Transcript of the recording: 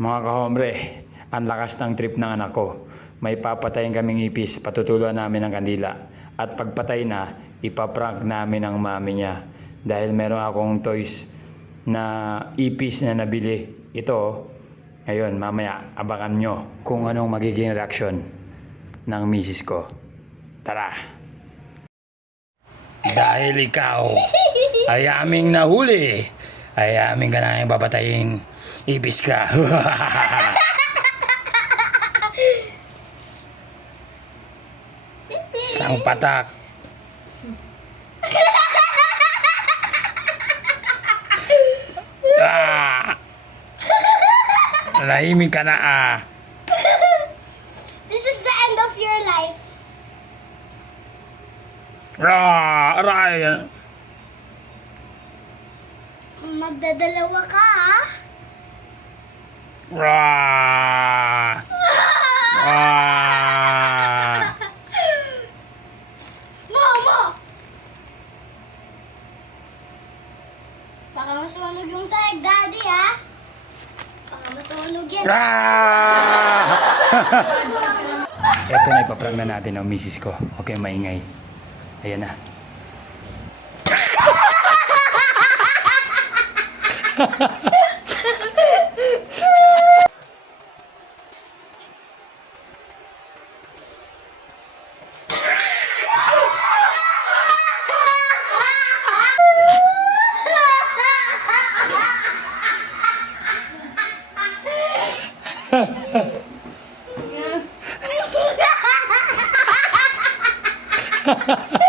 Mga kahombre, ang lakas ng trip ng anak ko. May papatayin kaming ipis, patutuluan namin ng kandila. At pagpatay na, ipaprank namin ang mami niya. Dahil meron akong toys na ipis na nabili. Ito, ayun, mamaya, abangan nyo kung anong magiging reaksyon ng misis ko. Tara! Dahil ikaw ay aming nahuli, ay aming ka na babatayin. Ibis ka. Sang patak. ah! Lahimik ka na ah. This is the end of your life. Ah! Aray! Magdadalawa ka, ha? Ah! Ah! Mama! Baka masunog yung sahig, Daddy, ha? Baka masunog yan. Ah! Ito na ipaprank na natin ang misis ko. Okay, maingay. Ayan na. yeah.